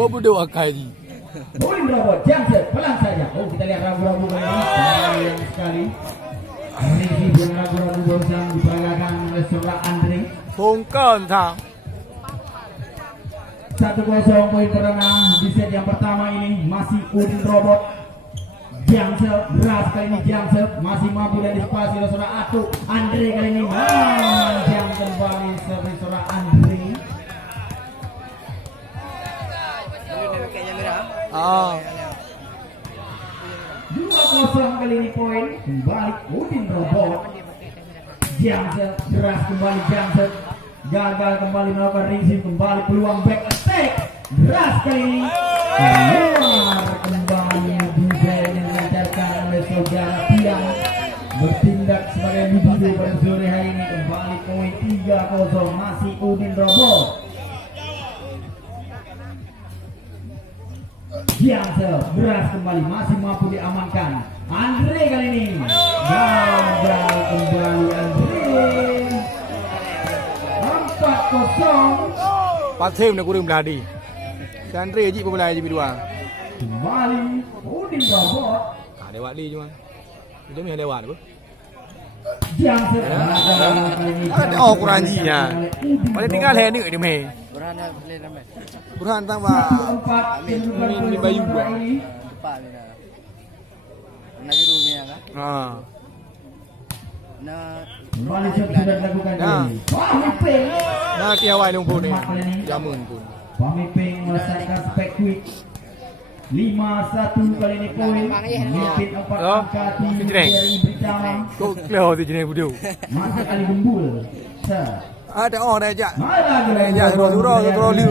Kau berdoa kali. Boleh robot Jansen pelan saja. Oh kita lihat ragu-ragu sayang sekali. Ini yang ragu-ragu bosan diperagakan oleh seorang Andre. Bongkar tang. 1-0 poin pertama di set yang pertama ini masih Udin Robot. Jansen beras kali ini Jansen masih mampu dari spasi oleh seorang Atu. Andre kali ini manjang kembali sebagai seorang Andre. Ah. 2-0 kali ini poin kembali Udin Robot. Jansen beras kembali Jansen gagal kembali melakukan receive kembali peluang back attack beras kali ini keluar kembali defense yang dilancarkan oleh saudara Piang bertindak sebagai individu pada sore hari ini. Kembali poin 3-0 masih Udin Robot. Jansen beras kembali masih mampu diamankan Andre kali ini gagal kembali Andre. 4-0 Pasir nak kurang beladi. Sandri aji pun belai aji berdua. kembali Udin Robot. Lewat li cuma. Dia mesti lewat apa? Jansen Ada kurang jinya. Paling tinggal hari ni dia meh. Burhan dah boleh ramai. Burhan tang ba. 4 Ini bayu buat. Cepat ni dah. Nak biru ni kan? Ha. Nak kembali sudah dilakukan ini. Pamiping Nah tiawai long pun ni. Jamun pun. Pamiping meletakkan spek quick 5-1 kali ini poin memimpin 4 angka di seri bersama. Kau keluar tu jenis budu. Masih kali gembul. Ada orang dah ajak. Mana Ya, surau liu.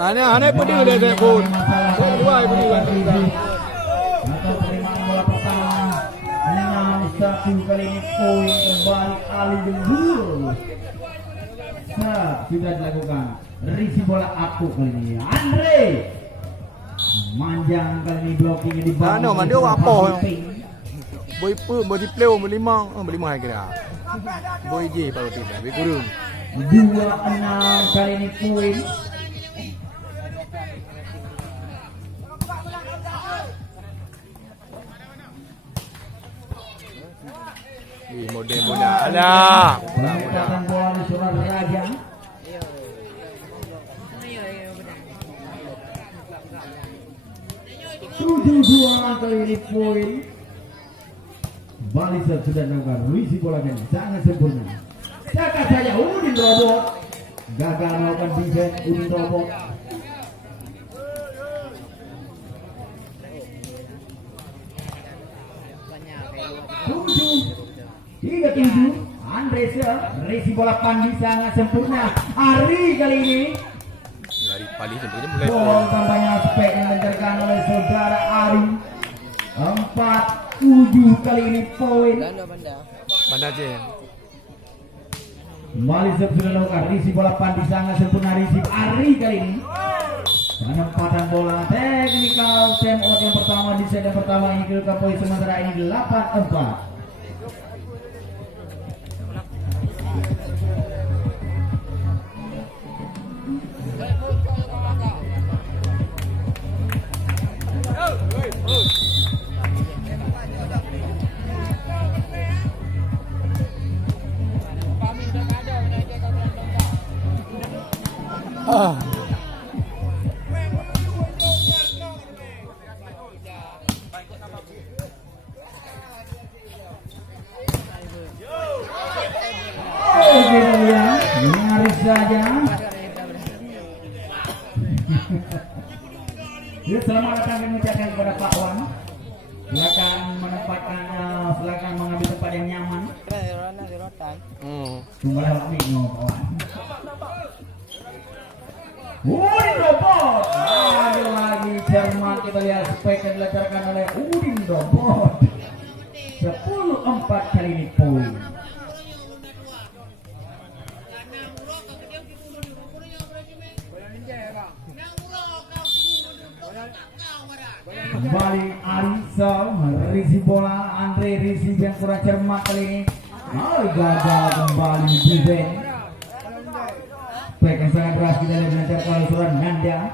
Hanya pedih dia saya pun. Saya kedua pedih kan. Atau penerimaan bola pertama 6-1 kali ini poin kembali Ali Gembul. Sudah dilakukan risi bola aku kali ini Andre manjang kali ini blockingnya di bawah. Mana mana dia apa? Boy pu, boy di play, berlima hari kira. Boy je baru tu dah. Berkurung. 2-6 kali ini poin. Model alah. Penempatan bola di Surat Raja. Tujuh kali ini poin. Baliser sudah dilakukan. Risi bola ini sangat sempurna. Cakap saja Udin Robot. Gagal melakukan defense Udin Robot. Tujuh 3-7 Andre risi bola Pandi sangat sempurna. Ari kali ini Dari pali sebenarnya mulai. bola tambahnya spek yang dilancarkan oleh saudara Ari. 4-7 kali ini poin. Landa benda. Pandai je. Kembali sudah dilakukan risi bola Pandi sangat sempurna risi Ari kali ini. Penempatan bola teknikal time out yang pertama di set yang pertama ini kedudukan poin sementara ini 8-4. Ah. Nyaris saja. Ya, selamat datang kami ucapkan kepada Pak Wan. Silakan menempatkan, silakan mengambil tempat yang nyaman. Rona di rotan. Tunggu lewat nih, Pak Wan. Udin Robot. Lagi cermat kita lihat spek yang dilancarkan oleh Udin Robot. 10-4 kali ini poin. Kembali Arisa risi bola Andre risi yang kurang cermat kali ini. Gagal kembali defense. Spek yang sangat keras kita lihat dilancarkan oleh seorang Nanda.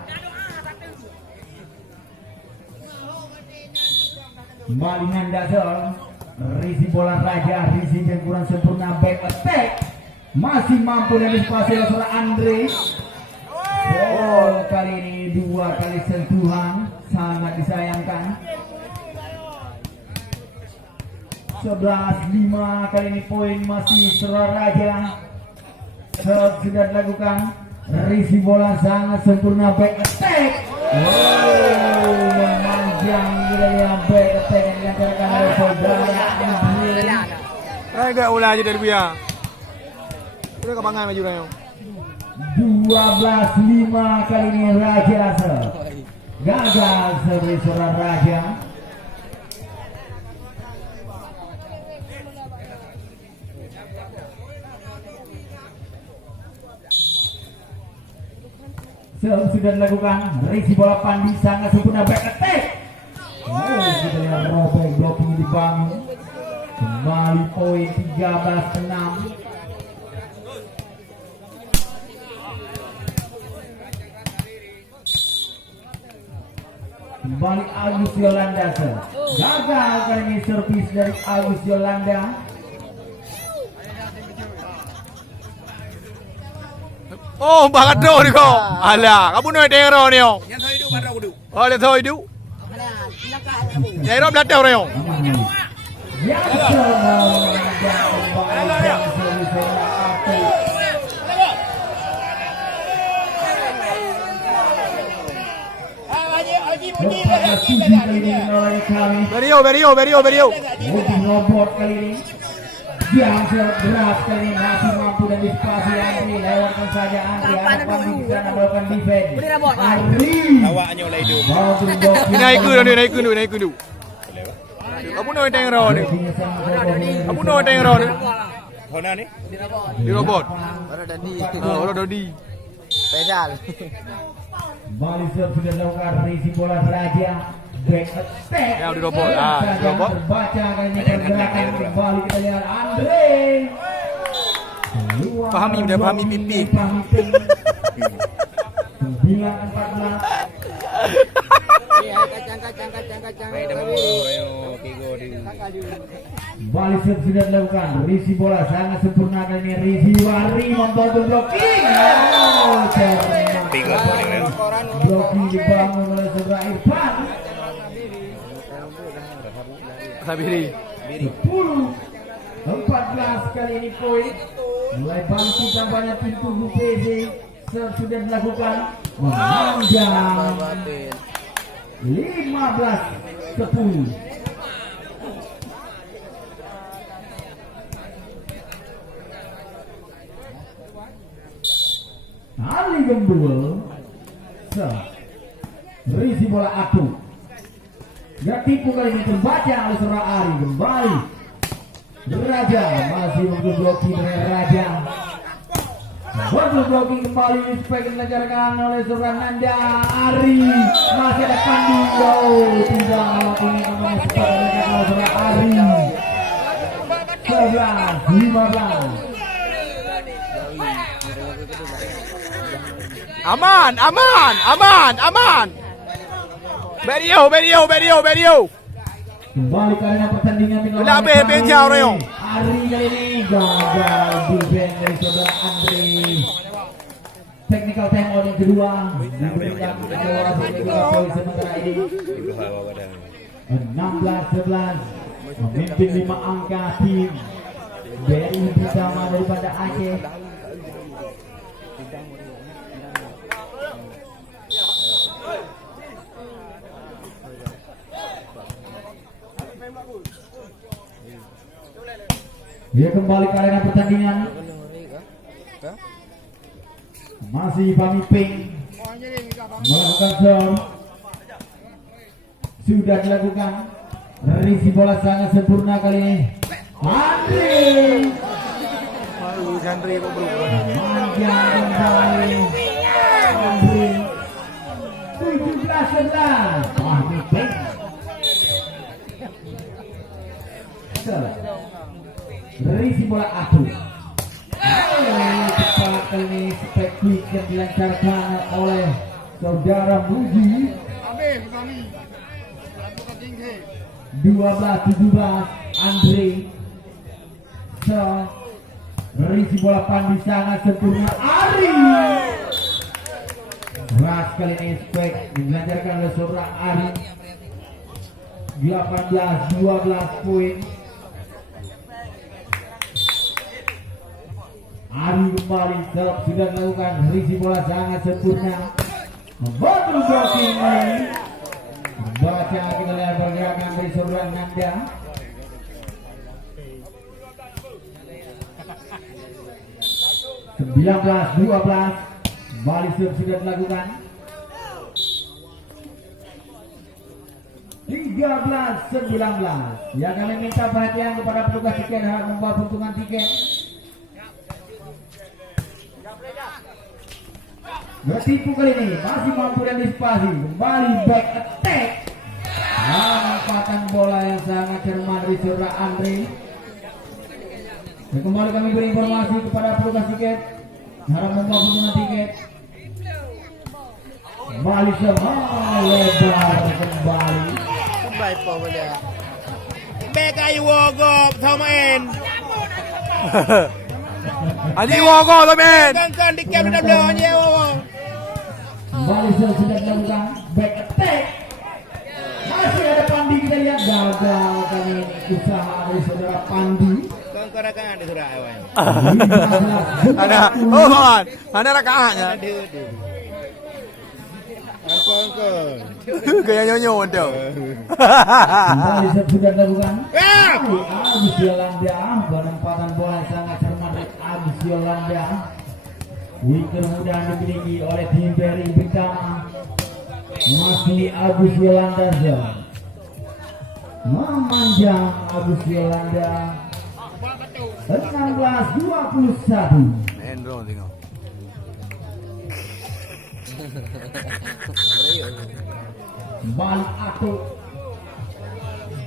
Kembali Nanda Risi bola Raja, Risi yang kurang sempurna back attack. Masih mampu dari spasi oleh seorang Andre. Kali ini 2 kali sentuhan, sangat disayangkan. 11-5 kali ini poin masih seorang Raja. Sudah dilakukan. Risi bola sangat sempurna back attack. Memanjang wilayah back attack yang dilancarkan oleh saudara Andre. Agak ulah aja dari Buya. Udah kepangan maju Rayo. 12-5 kali ini Raja gagal sebagai seorang Raja. Sudah dilakukan. Risi bola Pandi sangat sempurna back attack. Kita lihat robek blocking dibangun. Kembali poin 13-6. Kembali Agus Yolanda. Gagal kali ini servis dari Agus Yolanda. Oh, bakat do ni kau. Alah, kamu nak tengok ni oh. Yang saya hidup pada aku. Oh, lihat saya hidup. Yang hidup belakang orang yo. Berio. Robot kali ini. Jamser berat kali ini masih mampu dan dispasi Andri, lewatkan saja Andri. Harapan di sana melakukan defense. Andri. Awaknya oleh itu. Naik dulu. Kamu nak tengok ni. Kamu nak tengok ni. Hona ni? Di robot. Orang Dodi. Special. Bali sudah dilakukan. Risi bola Raja. Back attack. Ya, di robot. Robot. Terbaca kali ini pergerakan kembali kita lihat Andre. Pahami pipi. 9-14. Bali sudah dilakukan. Risi bola sangat sempurna kali ini. Risi Wari membantu blocking. Blocking dibangun oleh seorang Irfan. Sabiri. 10-14 kali ini poin. Mulai bangkit tampaknya pintu UPC sudah dilakukan. Memanjang 15-10. Ali Gembul. Risi bola Atu. Gak tipu kali ini terbaca oleh seorang Ari. Kembali Raja masih untuk blocking dengan Raja. Untuk blocking kembali Spek dilancarkan oleh seorang Nanda. Ari masih ada Pandi. Tidak ini namanya Spek dilancarkan oleh seorang Ari. 11-15. Aman. Berio. Kembali karena pertandingan Lebih bencang Rayo. Hari kali ini gagal defense dari saudara Andre. Technical time out yang kedua diberikan oleh poin sementara ini 16-11. Memimpin 5 angka tim BRI bersama daripada Aceh. Dia kembali ke arena pertandingan. Masih Fahmi Ping melakukan zone. Sudah dilakukan. Risi bola sangat sempurna kali ini. Andre. Andre Manjang kembali. Andre. 17-11. Fahmi Ping. Risi bola Atu. Cepat kali ini Spek quick. dilancarkan oleh saudara Muji. 12-17 Andre. Berisi bola Pandi sangat sempurna. Ari. Keras kali ini spek dilancarkan oleh seorang Ari. 18-12 poin. Ari kembali sudah melakukan berisi bola sangat sempurna. Membantu blocking ini. Baca kita lihat pergerakan dari seorang Nanda. (19-12) Balik sudah dilakukan. 13-19. Ya, kami minta perhatian kepada petugas tiket harap membawa puntungan tiket. Bertipu kali ini masih mampu dan dispasi. Kembali back attack. Lompatan bola yang sangat cermat dari seorang Andre. Dan kembali kami beri informasi kepada petugas tiket harap membawa puntungan tiket. Kembali semua lebar kembali. Baik po wala. Back ayo wogop Thomain. Aji wogo tu men. Kan di camp dah belum je wogop. Kembali sudah dilakukan back attack. Masih ada Pandi, kita lihat gagal kali ini usaha dari saudara Pandi. Kongkorakan di surah awan. Ada. Oh, kawan. Ada rakaatnya. Ada. Kongkor. Kayak nyonyo tu. Kembali sudah dilakukan. Ya. Agus Yolanda, penempatan bola yang sangat cermat dari Agus Yolanda. Winger muda yang dimiliki oleh tim Beri Bintang. Masih Agus Yolanda memanjang Agus Yolanda. 16-21. Endro tengok. Balik Ato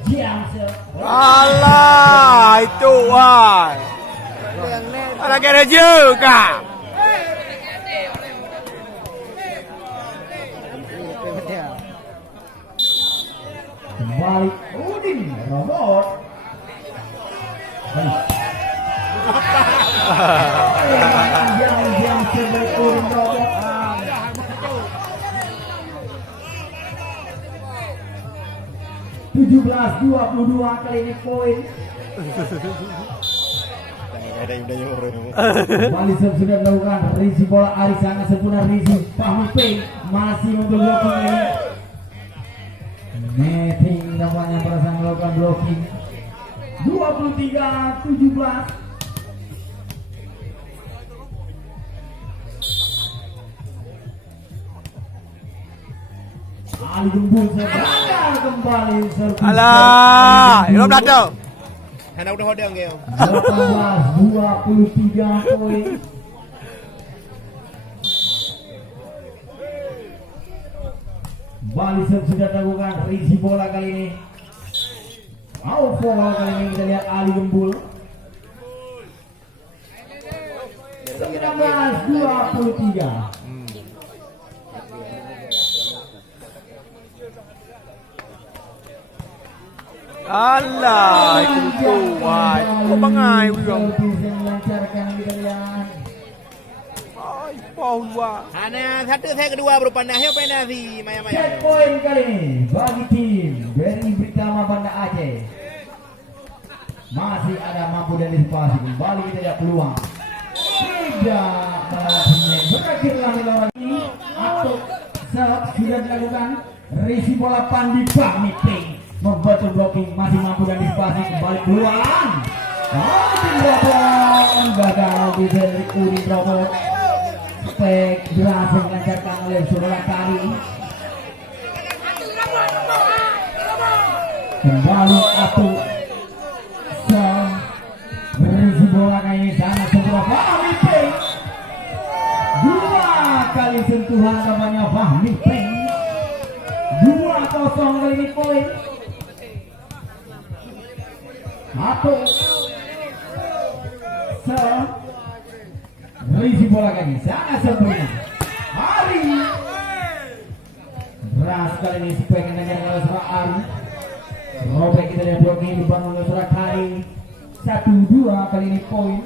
Jamsel. Alah, itu wah. Ada kena juga. Kembali Udin robot. Jamsel dari Udin robot. 17-22 kali ini poin. Kembali sudah dilakukan risi bola Ari sangat sempurna. Risi Fahmi P masih untuk blocking ini. Meting namanya perasaan melakukan blocking. 23-17. Ali Gembul gagal kembali servis. Alah, belum ada. Hana udah hodang ke. 18-23 poin. Bali sudah dilakukan risi bola kali ini. Out bola kali ini kita lihat Ali Gembul. 19-23. Alah, itu wah. Kau bangai wiyo. Melancarkan kita lihat. Ai, pau wah. Hana satu saya kedua berpandangnya penalti maya-maya. Set poin kali ini bagi tim Beri Britama Banda Aceh. Masih ada mampu dan dispasi. Kembali kita lihat peluang. Tidak berhasil. Berakhirlah lawan ini. Atau sudah dilakukan risi bola Pandi Fahmi P membantu blocking, masih mampu dan dispasi. Kembali peluang. Udin robot gagal di dari Udin robot. Spek berhasil dilancarkan oleh saudara Kari. Kembali Atu berisi bola kali ini sangat sempurna. Fahmi P 2 kali sentuhan namanya Fahmi P. 2-0 kali ini poin. Atu berisi bola kali ini sangat sempurna. Ari. Ras kali ini spek dengan oleh seorang Ari. Robek kita lihat blok ini dibangun oleh seorang Kari. 1-2 kali ini poin.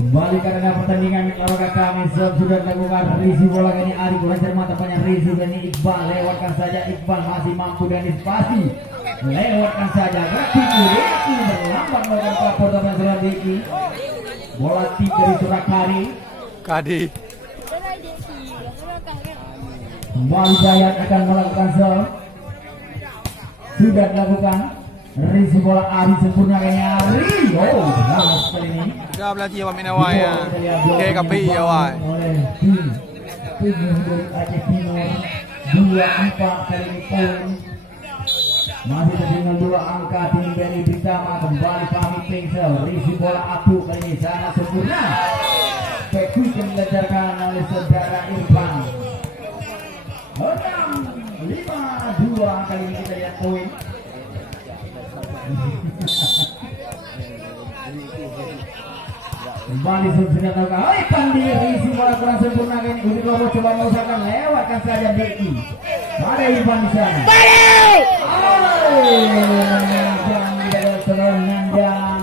Kembali karena pertandingan lawan kami sudah dilakukan risi bola ini Ari kurang cermat tampaknya risi dan Iqbal lewatkan saja Iqbal masih mampu dan dispasi lewatkan saja Deki berlambat melakukan pelapor tampaknya sudah Deki bola tip dari Surakari Kadi. kembali Jayat akan melakukan serve sudah dilakukan risi bola Ari sempurna kayaknya Ari benar sekali ini. Dah belajar apa mina wai ya. Okey kapi ya wai. Oleh tim dari Aceh Timur 2-4 kali ini poin. Masih tertinggal 2 angka tim Beni Britama kembali kami Pingsel risi bola Atu kali ini sangat sempurna. Quick yang dilancarkan oleh saudara Irfan. 6-5-2 kali ini kita lihat poin. Kembali sudah tahu Pandi risi bola kurang sempurna ini Udi Lobo coba mengusahakan lewatkan saja Deki ada Irfan di sana balik jangan tidak serangan dan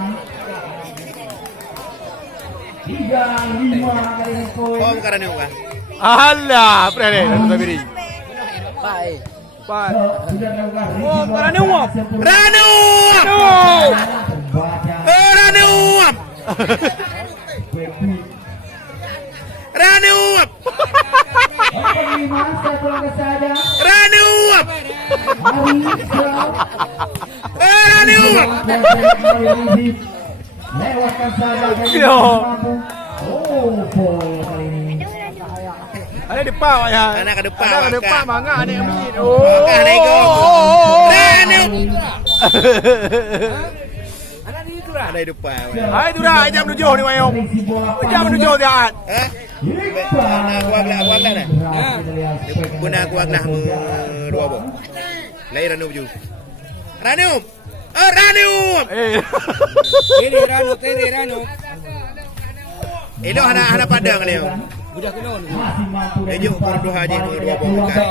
3-5 kali ini poin karena ni bukan. Alah, prele satu biri. Baik. Pak. sudah melakukan risi Oh, bola Ranu. kurang sempurna. Ranu. Terbaca Ranu. Quick Ranu. Lima satu langkah saja Ranu. Hari Ranu. lewatkan saja Yo. poin kali ini Ada depan ya. Anak ke depan, Ada ke depan Mangga. mangga ni amin. Mangga naik ke. Ranu. Ada di depan. Hai tu dah jam 7 ni Wayong. Jam 7 dia. Hah? Gua belah dah. Guna gua belah dua bo. Lai Ranu ju. Ranu. Oh Ranu. Eh. Tiri Ranu. Elo hana padang ni. Budak kenon. masih mampu dan Ejo per dua haji dua bo bukan.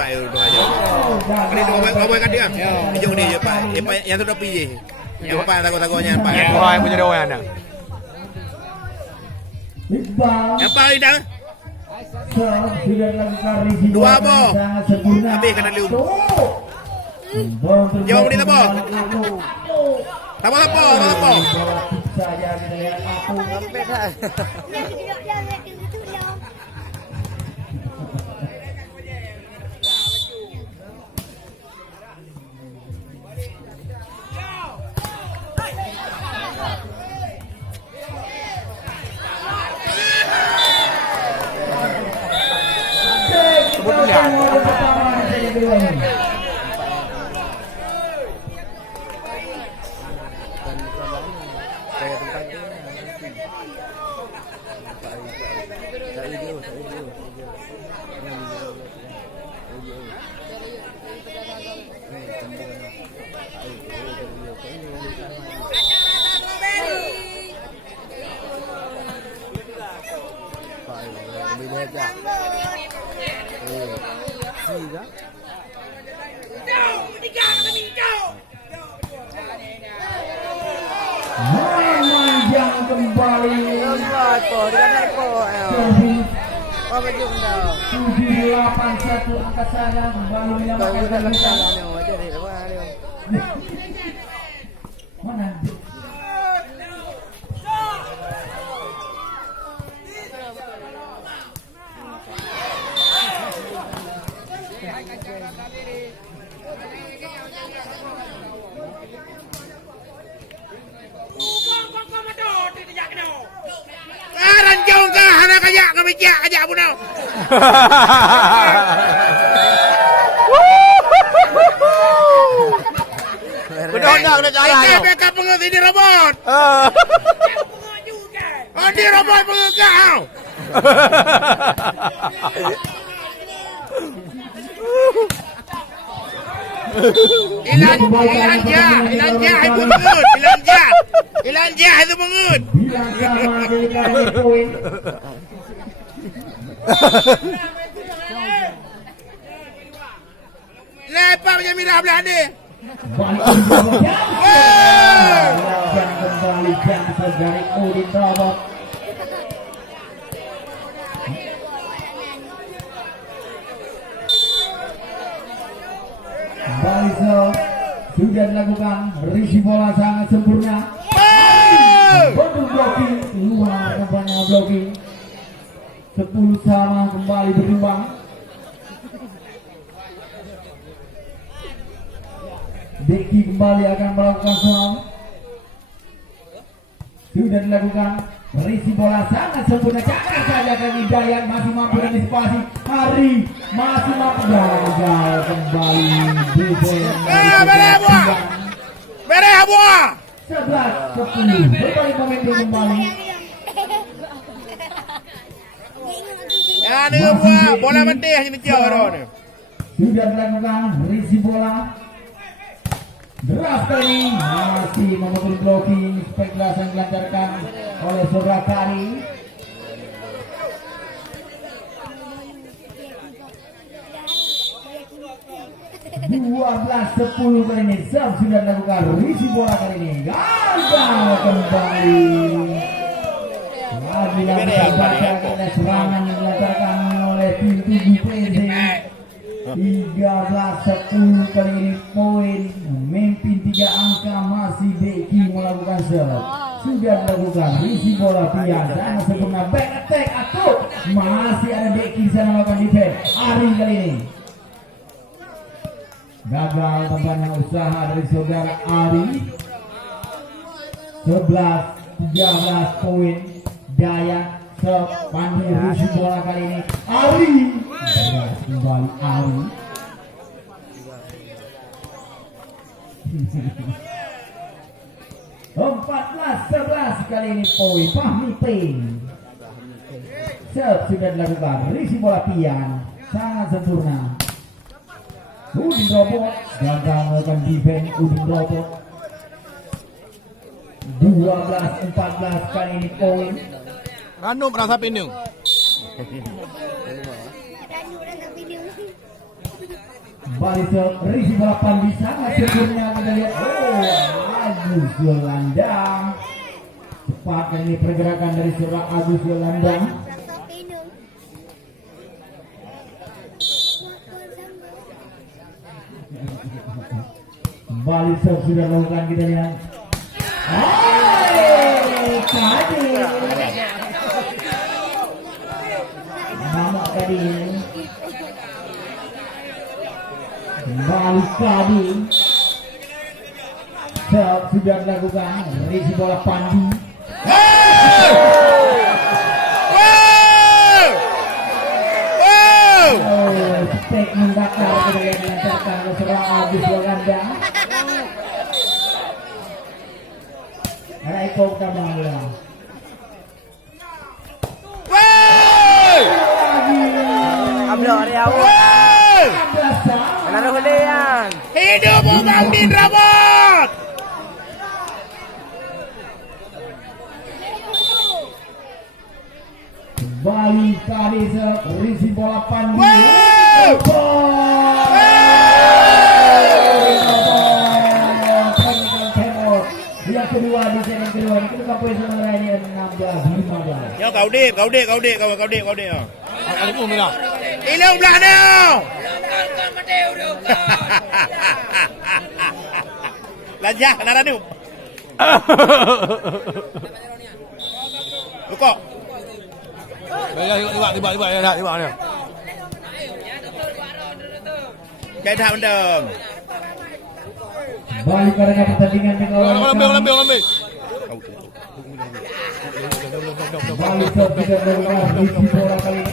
Pak dua haji. Ini dua bo kan dia. Ejo ni Pak. Yang tu dah pergi. Yang Pak takut-takutnya Pak. Wah, yang punya doa anda. Iqbal Yang Pak dah. sudah dilakukan risi Dua bola bo. sangat sempurna Habis kena liu. Bom Jawab ni tak bo. Tak apa. bola saja kita lihat Atu memanjang kembali servis 781 angkat saja kembali menyamakan mana Karan jauh ke hana kajak ngebicak kajak pun tau. Udah kena cara tu. Beka pengut ini robot. Oh dia robot pengut kau. Ilanja itu pengut, ilanja itu pengut. Bilang sama dari poin. Lepas macam Mira belah ni. Yang kembali jam dari Udin Robot. Baliso sudah dilakukan, risi bola sangat sempurna. Betul blocking, luar nampaknya blocking. 10 sama kembali berimbang. Deki kembali akan melakukan soal. Sudah dilakukan, risi bola sangat sempurna. Cakap saja kami Dayan masih mampu antisipasi. Hari masih mampu gagal kembali. Merah buah. 11-10 berbalik momentum kembali. Ya ni buah bola mentih hanya menjauh dah ni. Sudah dilakukan, risi bola. Deras kali masih memukul blocking, spekulasi yang dilancarkan oleh Sobrakari. (12-10) kali ini serve sudah dilakukan, risi bola kali ini gagal kembali. Lagi-lagi terbaca oleh serangan yang dilancarkan oleh tim 7 PZ. 13-10 kali ini poin, memimpin 3 angka, masih Deki melakukan serve. Sudah dilakukan, risi bola Pian sangat sempurna, back attack atau masih ada Deki di sana melakukan defense. Ari kali ini gagal tampaknya usaha dari saudara Ari. 11-13 poin, Daya Pandi risi bola kali ini Ari. Kembali Ari. 14-11 kali ini poin Fahmi Ping. Serve sudah dilakukan, risi bola Pian sangat sempurna. Udin Robot gagal melakukan defense. Udin Robot 12-14 kali ini poin. Ranu merasa pinung. Balik risi bola Pandi sangat sempurna, kita lihat. Agus Yolandang. Cepat kali ini pergerakan dari seorang Agus Yolandang. Balik sudah melakukan, kita lihat. Tadi nama tadi balik tadi sudah dilakukan, risi bola Pandi. Stek mendakar, kita lihat dilancarkan oleh seorang Agus Yolanda. Raiko Kamala. Ablo Riau. Kenapa boleh yang? Hidup Udin Robot. Balik tadi risi bola Pandi. Yang kedua di set kedua ini kita poin sama ini 16-15. Ya kau dek. Ada pun mina. Ilung belah ni. Lajah nara ni. Lukok. Ya, tiba ya. Kayak dah mendem. Balik pada pertandingan dengan Lambe. Kembali ke tidak melakukan risi bola kali ini.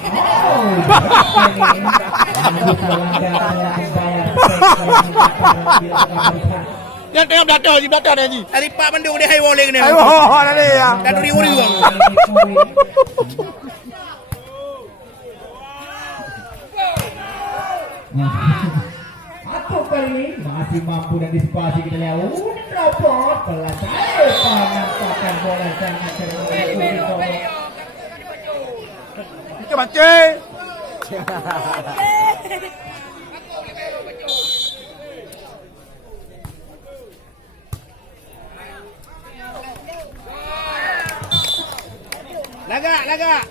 Dia tengok belakang ni. Tadi Pak Mendung dia high walling ni. Ayo, nanti ya. Dah duri-uri bang. Atau kali ini masih mampu dan disipasi kita lihat. Robot pelan menampakkan bola sangat cermat. Kita baca. Lagak.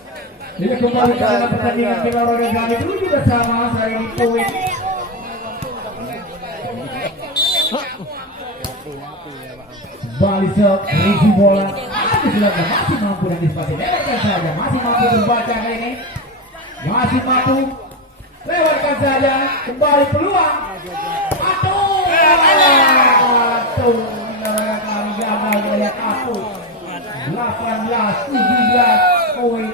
Ini kembali ke dalam pertandingan kita olahraga kali dulu juga sama saya ini poin. Balik risi bola. Silakan masih mampu dan disipasi. Lewatkan saja. Masih mampu membaca kali ini. Masih mampu. Lewatkan saja. Kembali peluang. Aduh. Kami gagal kita lihat aku. 18-17 poin.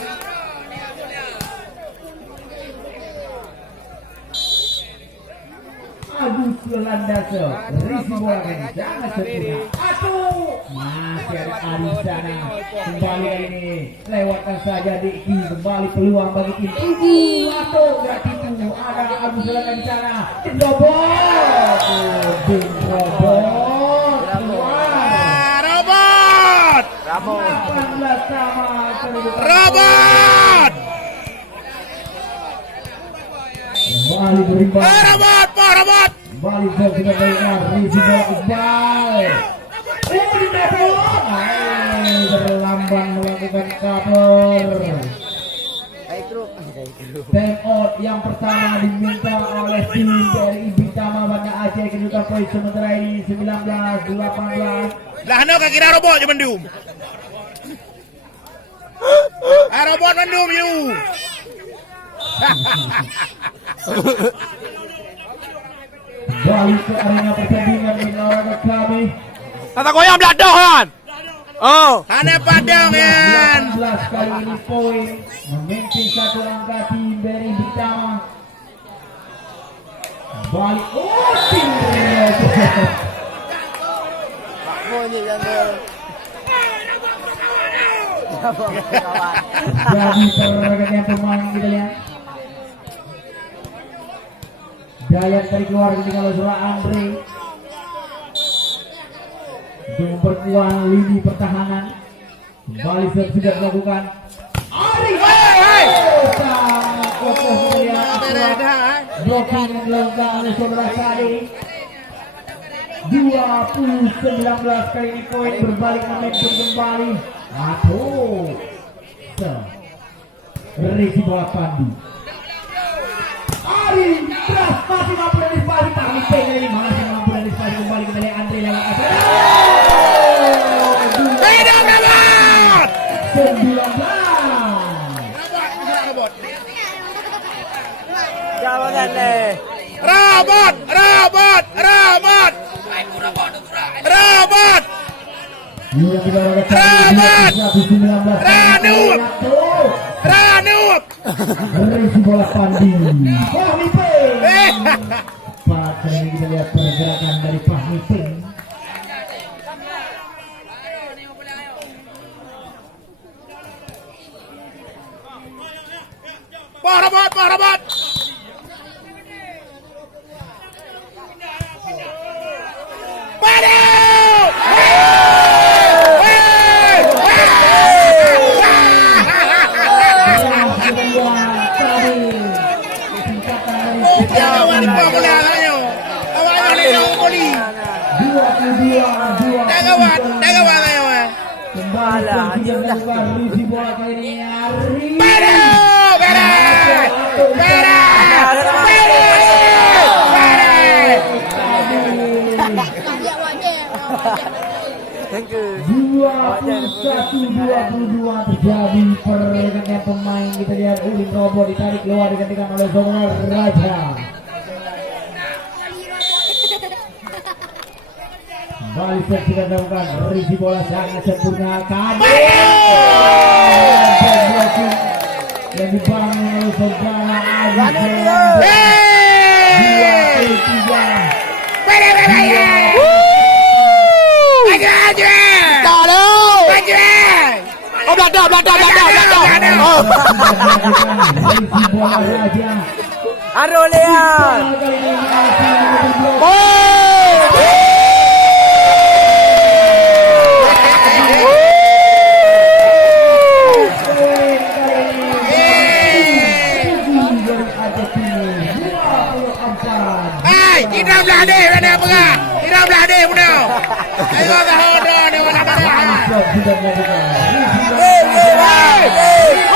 Agus Landasa, risi bola ini jangan sempurna. Aduh, masih ada Ari sana. Kembali ini, lewatkan saja Diki. Kembali peluang bagi tim tubuh. Aduh, berarti itu ada Agus Landasa di sana. Robot, Robot. 18 sama. Robot. Kembali berimbang. Robot. Kembali sudah dengar risi bola Iqbal. Berlamban melakukan cover. Time out yang pertama diminta oleh tim dari Ibitama Banda Aceh kedudukan poin sementara ini 19-18. Lah no kira robot je mendum. Robot mendum you. Balik ke arena pertandingan olahraga kami. Tata goyang belakang kan. Oh. Hana Padang kan. 18 kali ini poin memimpin satu angka tim dari Ibitama. Balik tim Bunyi yang dia. jadi terregatnya pemain kita lihat. Dayat dari keluar ketika Lozora Andre untuk memperkuat lini pertahanan. Kembali sudah dilakukan. Ari, sangat kokoh melihat blocking yang dilakukan oleh saudara Sadi. 20-19 kali ini poin berbalik momentum kembali. Aduh, risi bola Pandi. Ari keras masih mampu dan disipasi Pak Mipeng ini masih mampu dan disipasi kembali kita lihat Andre lewat atas. Tidak robot. 19. Jawaban deh. Robot. Ranup. Risi bola Pandi. Pak Mipeng. Pak ini kita lihat pergerakan dari Pak Mipeng. Pak robot. Risi bola kali ini Ari. Thank you. 21-22 terjadi pergantian pemain. Kita lihat Ulin Robot ditarik keluar digantikan oleh Zonal Raja. Kembali set sudah dilakukan. Risi bola sangat sempurna. Kade. Yang dibangun oleh saudara Adi. ต่อแล้วเอาบลัดดาวRisi bola Raja. Arolean.โอ้Tidak belade mana bunga. Tidak belade bunda. Ayo dah hodo ni wala dah. Sudah dilakukan. Hey.